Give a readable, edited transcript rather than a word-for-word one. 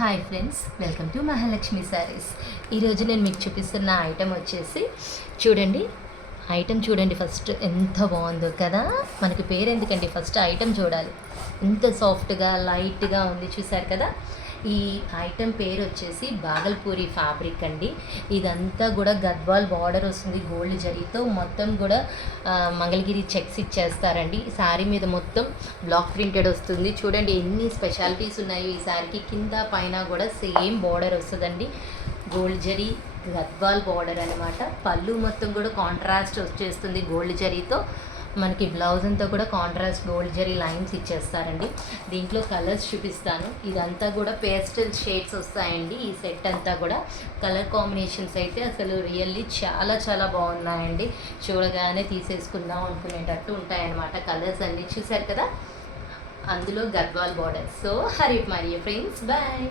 Hi friends, welcome to Mahalakshmi saris. ఈరోజు నేను మీకు చూపిస్తున్న ఐటెం వచ్చేసి చూడండి. ఐటెం చూడండి, ఫస్ట్ ఎంత బాగుందో కదా. మనకి పేరు ఎందుకండి, ఫస్ట్ ఐటెం చూడాలి. ఎంత సాఫ్ట్గా లైట్గా ఉంది, చూసారు కదా. ఈ ఐటెం పేరు వచ్చేసి బాగల్పూరి ఫ్యాబ్రిక్ అండి. ఇదంతా కూడా గద్వాల్ బార్డర్ వస్తుంది, గోల్డ్ జరీతో మొత్తం కూడా మంగళగిరి చెక్స్ ఇచ్చేస్తారండి. ఈ శారీ మీద మొత్తం బ్లాక్ ప్రింటెడ్ వస్తుంది. చూడండి ఎన్ని స్పెషాలిటీస్ ఉన్నాయో ఈ శారీకి. కింద పైన కూడా సేమ్ బార్డర్ వస్తుందండి, గోల్డ్ జరీ గద్వాల్ బార్డర్ అనమాట. పళ్ళు మొత్తం కూడా కాంట్రాస్ట్ వచ్చేస్తుంది గోల్డ్ జరీతో. మనకి బ్లౌజ్ అంతా కూడా కాంట్రాస్ట్ గోల్డ్ జరీ లైన్స్ ఇచ్చేస్తారండి. దీంట్లో కలర్స్ చూపిస్తాను. ఇదంతా కూడా పేస్టల్ షేడ్స్ వస్తాయండి. ఈ సెట్ అంతా కూడా కలర్ కాంబినేషన్స్ అయితే అసలు రియల్లీ చాలా చాలా బాగున్నాయండి. చూడగానే తీసేసుకుందాం అనుకునేటట్టు ఉంటాయన్నమాట కలర్స్ అన్నీ. చూసారు కదా, అందులో Gadwal border. So Hari my friends, bye.